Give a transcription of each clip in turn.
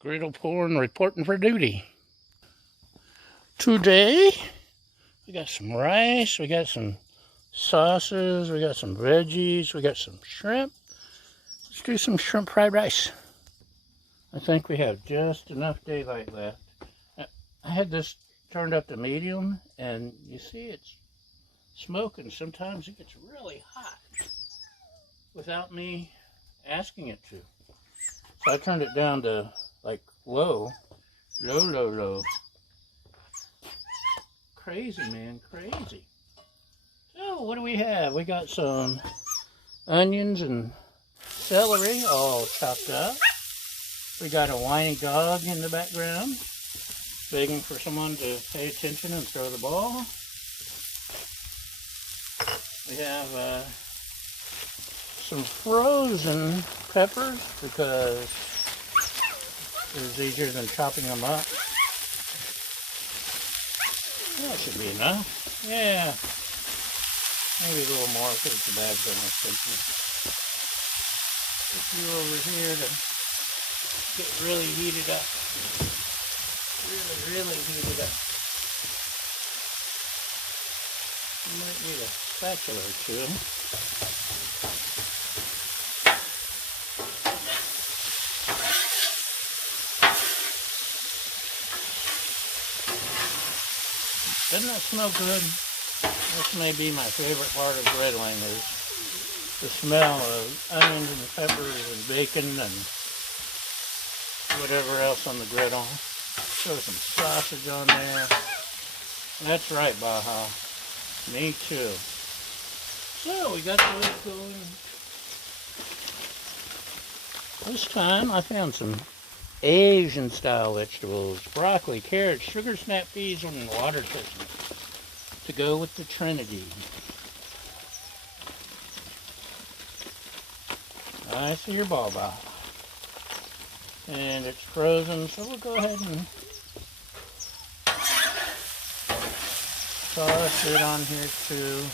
Griddle pouring, reporting for duty. Today, we got some rice, we got some sauces, we got some veggies, we got some shrimp. Let's do some shrimp fried rice. I think we have just enough daylight left. I had this turned up to medium, and you see it's smoking. Sometimes it gets really hot without me asking it to. So I turned it down to like low. Crazy, man, crazy. So what do we have? We got some onions and celery all chopped up. We got a whiny dog in the background, begging for someone to pay attention and throw the ball. We have some frozen peppers because it was easier than chopping them up. That should be enough. Yeah. Maybe a little more because the bag's almost empty. Put you over here to get really heated up. Really heated up. You might need a spatula or two. Doesn't that smell good? This may be my favorite part of griddling, is the smell of onions and peppers and bacon and whatever else on the griddle. Throw some sausage on there. That's right, Baja. Me too. So we got those going. This time I found some Asian style vegetables, broccoli, carrots, sugar snap peas, and water sesame to go with the Trinity. I see your ball, Baja. And it's frozen, so we'll go ahead and toss it on here too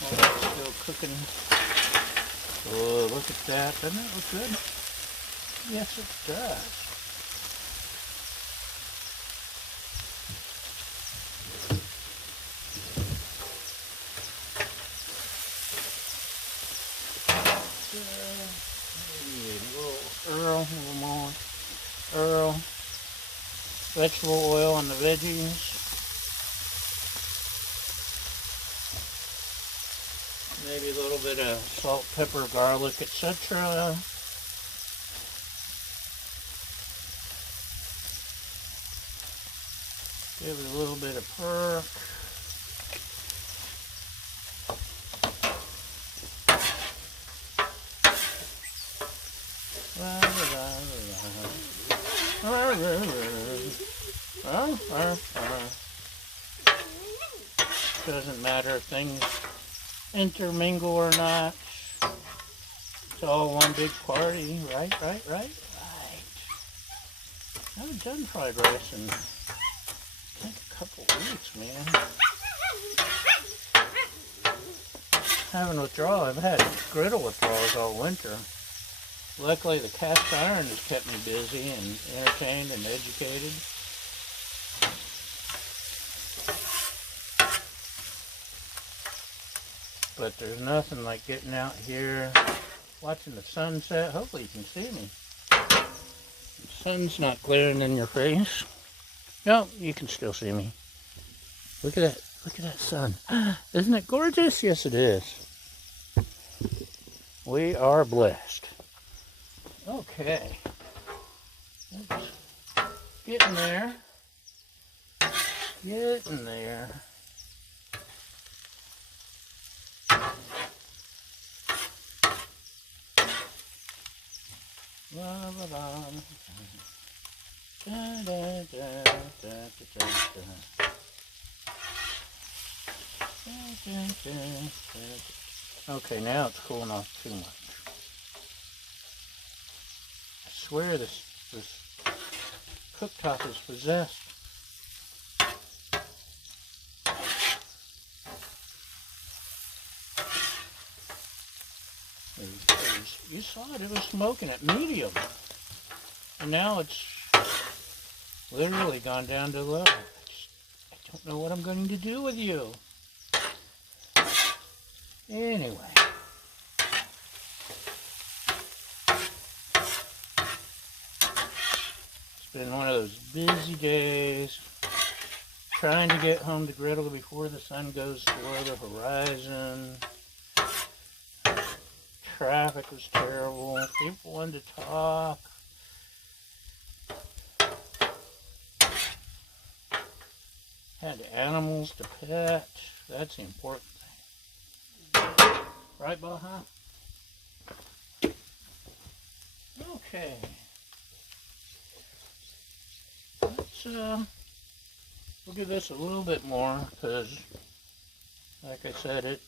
while it's still cooking. Oh, look at that. Doesn't that look good? Yes, it does. A little more Earl, vegetable oil on the veggies. Maybe a little bit of salt, pepper, garlic, etc. Give it a little bit of perk. Doesn't matter if things intermingle or not. It's all one big party, right? I haven't done fried rice in I think a couple weeks, man. Having withdrawal. I've had griddle withdrawals all winter. Luckily, the cast iron has kept me busy and entertained and educated. But there's nothing like getting out here, watching the sunset. Hopefully you can see me. The sun's not glaring in your face. No, you can still see me. Look at that. Look at that sun. Isn't it gorgeous? Yes, it is. We are blessed. Okay. Let's get in there. Get in there. La, la, la. Da, da, da, da, da, da. Okay, now it's cooling off too much. I swear this cooktop is possessed. You saw it, it was smoking at medium. And now it's literally gone down to low. I don't know what I'm going to do with you. Anyway. It's been one of those busy days. Trying to get home to Griddle before the sun goes toward the horizon. Traffic was terrible. People wanted to talk. Had animals to pet. That's the important thing. Right, Baha? Okay. Let's, we'll give this a little bit more because, like I said,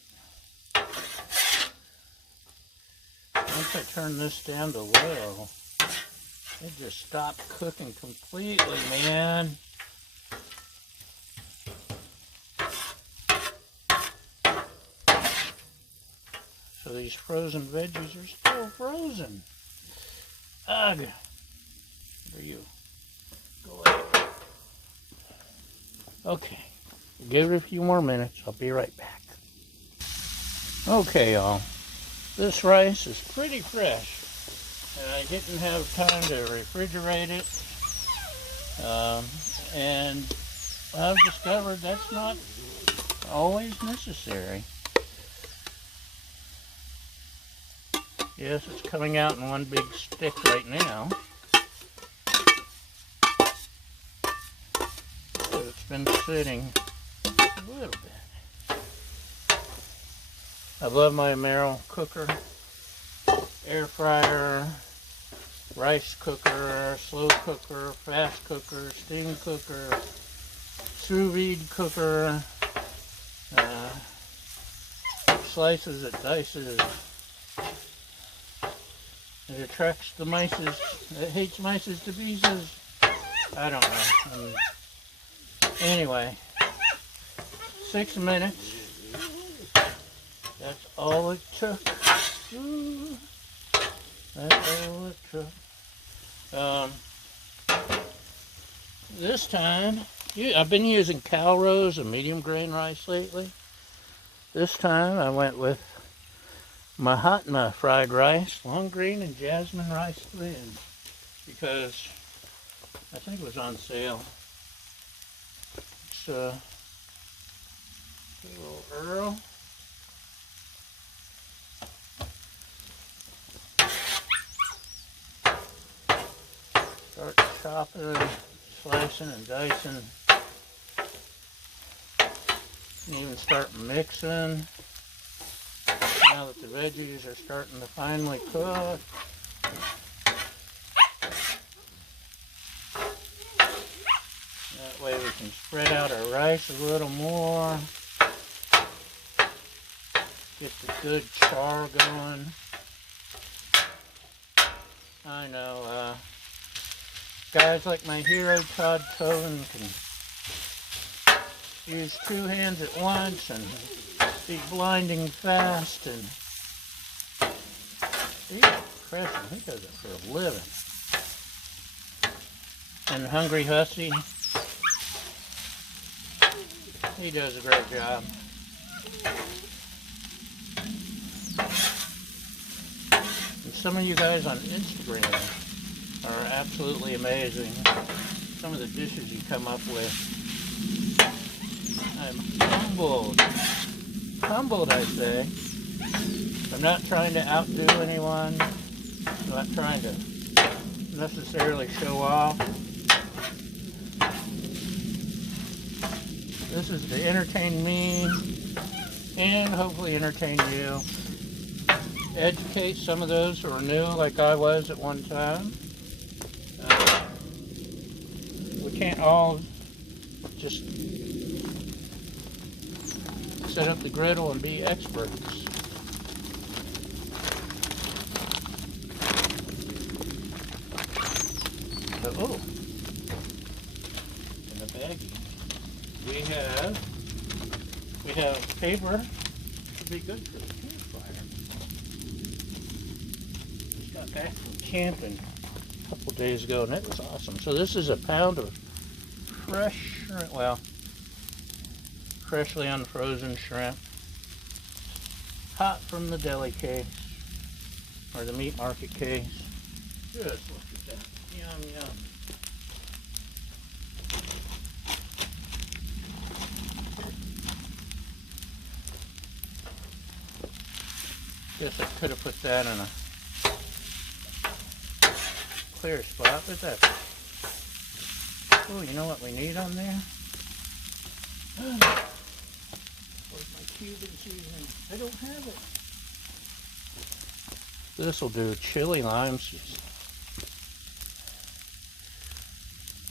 once I turn this down to low, it just stopped cooking completely, man. So these frozen veggies are still frozen. Ugh. What are you? Go away. Okay. Give it a few more minutes. I'll be right back. Okay, y'all. This rice is pretty fresh. And I didn't have time to refrigerate it. And I've discovered that's not always necessary. Yes, it's coming out in one big stick right now. So it's been sitting a little bit. I love my Amaro cooker, air fryer, rice cooker, slow cooker, fast cooker, steam cooker, sous vide cooker, slices it, dices. It attracts the mices. It hates mices to pieces. I don't know. Anyway, 6 minutes. That's all it took. Ooh, that's all it took. This time, I've been using Calrose and medium grain rice lately. This time I went with Mahatma fried rice, long grain and jasmine rice blend, because I think it was on sale. It's a little Earl. Start chopping, slicing and dicing. And even start mixing. Now that the veggies are starting to finally cook. That way we can spread out our rice a little more. Get the good char going. I know, guys like my hero Todd Cohen can use 2 hands at once and be blinding fast, and he's impressive. He does it for a living. And Hungry Hussy, he does a great job. And some of you guys on Instagram are absolutely amazing. Some of the dishes you come up with. I'm humbled, I say. I'm not trying to outdo anyone. I'm not trying to necessarily show off. This is to entertain me and hopefully entertain you. Educate some of those who are new like I was at one time. We can't all just set up the griddle and be experts. So, in the baggie, we have paper. Would be good for the campfire. Just got back from camping a couple days ago, and it was awesome. So this is a pound of fresh shrimp, well, freshly unfrozen shrimp, hot from the deli case, or the meat market case. Just look at that, yum, yum. Guess I could have put that in a clear spot, but that's... Oh, you know what we need on there? Where's my Cuban seasoning? I don't have it. This will do chili lime seasoning.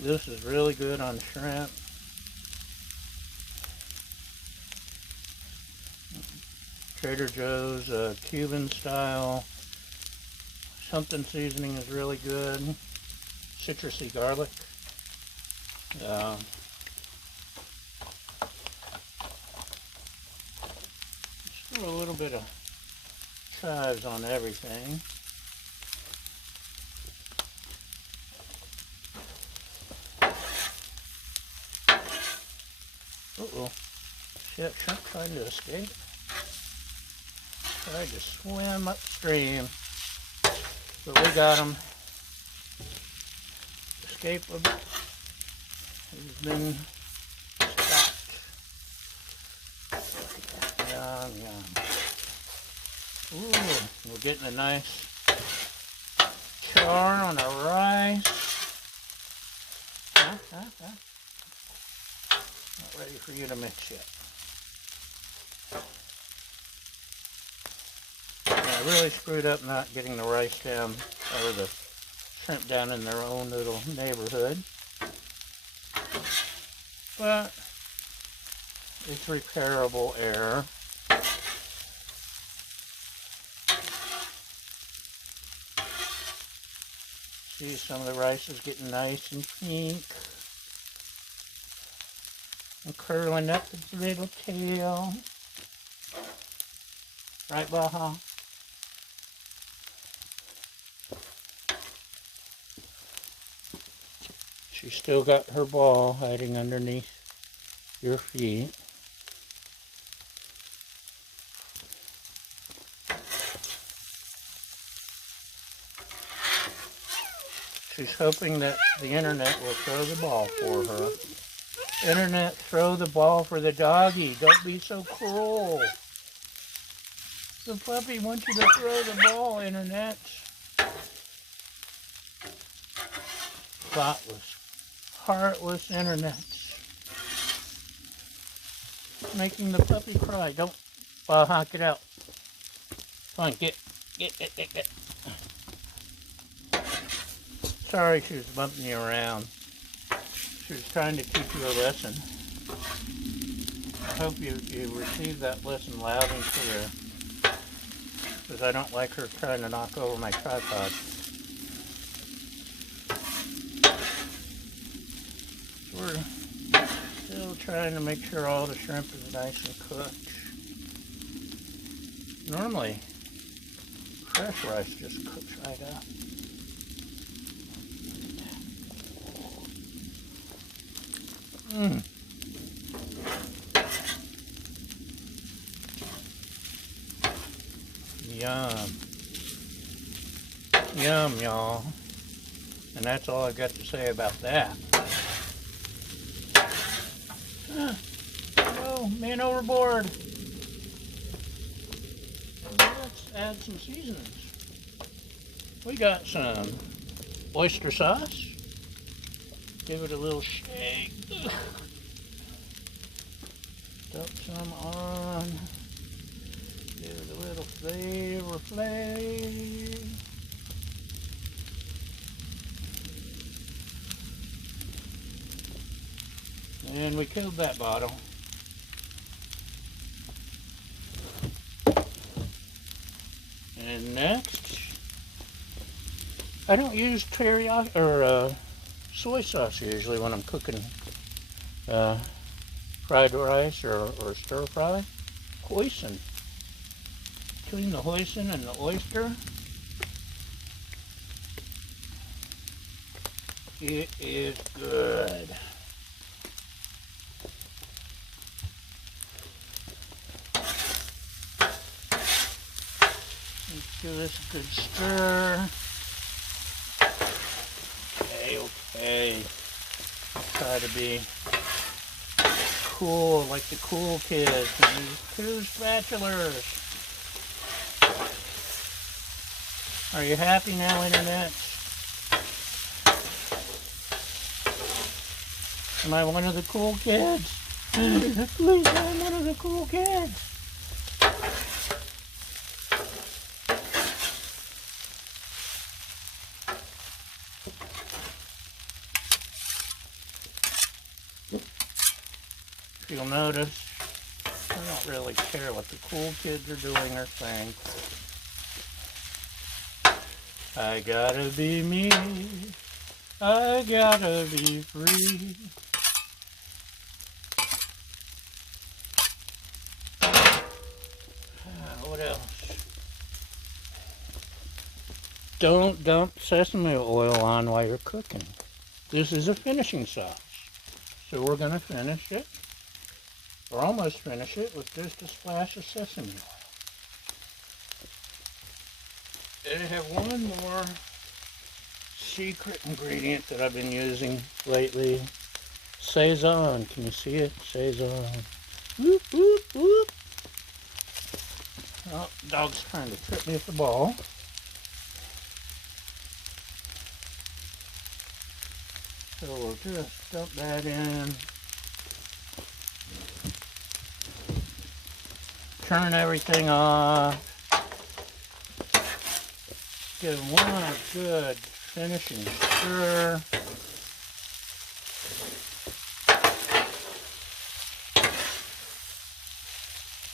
This is really good on shrimp. Trader Joe's Cuban style something seasoning is really good. Citrusy garlic. Just throw a little bit of chives on everything. Uh-oh. See that shrimp trying to escape? Tried to swim upstream, but we got him. Escape him. He's been stopped. Yum, yum. Ooh, we're getting a nice char on our rice. Not ready for you to mix yet. I really screwed up not getting the rice down, or the shrimp down in their own little neighborhood. But it's repairable error. See, some of the rice is getting nice and pink. And curling up its little tail. Right, Baja? She's still got her ball hiding underneath your feet. She's hoping that the internet will throw the ball for her. Internet, throw the ball for the doggy. Don't be so cruel. The puppy wants you to throw the ball, internet. Thoughtless, heartless internet. Making the puppy cry. Don't, Baja, get out. Come on, get. Sorry she was bumping you around. She was trying to teach you a lesson. I hope you received that lesson loud and clear. Because I don't like her trying to knock over my tripod. We're still trying to make sure all the shrimp is nice and cooked. Normally, fresh rice just cooks right up. Yum. Yum, y'all. And that's all I've got to say about that. Oh, man overboard. Let's add some seasonings. We got some oyster sauce. Give it a little shake. Dump some on. Give it a little flavor. And we killed that bottle. And next, I don't use teriyaki or soy sauce usually when I'm cooking fried rice or stir fry. Hoisin. Between the hoisin and the oyster, It is good. Let's give this a good stir. Okay. Try to be cool like the cool kids and these 2 spatulas. Are you happy now, Internet? Am I one of the cool kids? Please, I'm one of the cool kids. You'll notice I don't really care what the cool kids are doing or saying. I gotta be me. I gotta be free. What else? Don't dump sesame oil on while you're cooking. This is a finishing sauce. So we're going to finish it, or almost finish it, with just a splash of sesame oil. And I have one more secret ingredient that I've been using lately. Sazon. Can you see it? Sazon. Whoop, whoop, whoop. Oh, dog's trying to trip me with the ball. So we'll just dump that in. Turn everything off. Give one good finishing stir.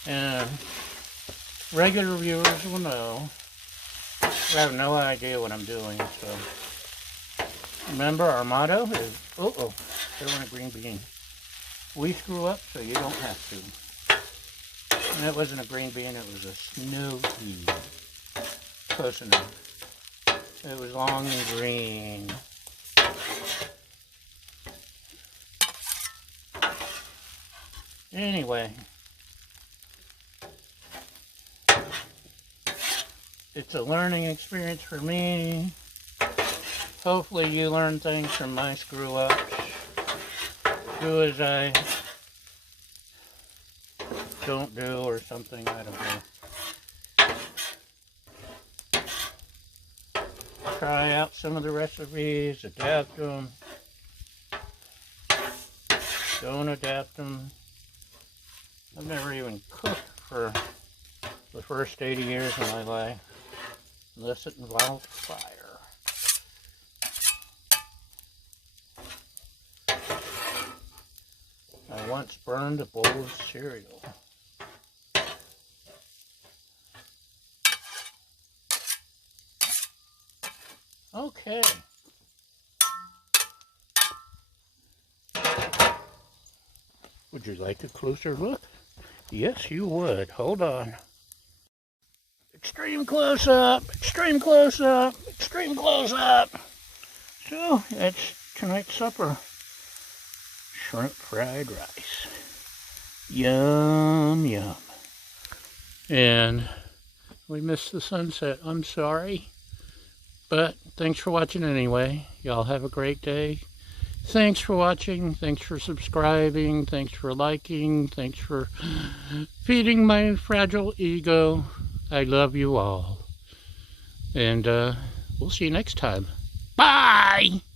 And regular viewers will know I have no idea what I'm doing, so remember our motto is, uh-oh, throwing a green bean. We screw up so you don't have to. And it wasn't a green bean, it was a snow pea. Close enough. It was long and green. Anyway. It's a learning experience for me. Hopefully you learn things from my screw-ups. Do as I don't do or something, I don't know. Try out some of the recipes, adapt them. Don't adapt them. I've never even cooked for the first 80 years of my life, unless it involved fire. I once burned a bowl of cereal. Okay. Would you like a closer look? Yes, you would. Hold on. Extreme close-up, extreme close-up, extreme close-up. So, that's tonight's supper. Shrimp fried rice. Yum, yum. And we missed the sunset. I'm sorry. But thanks for watching anyway. Y'all have a great day. Thanks for watching. Thanks for subscribing. Thanks for liking. Thanks for feeding my fragile ego. I love you all. And we'll see you next time. Bye!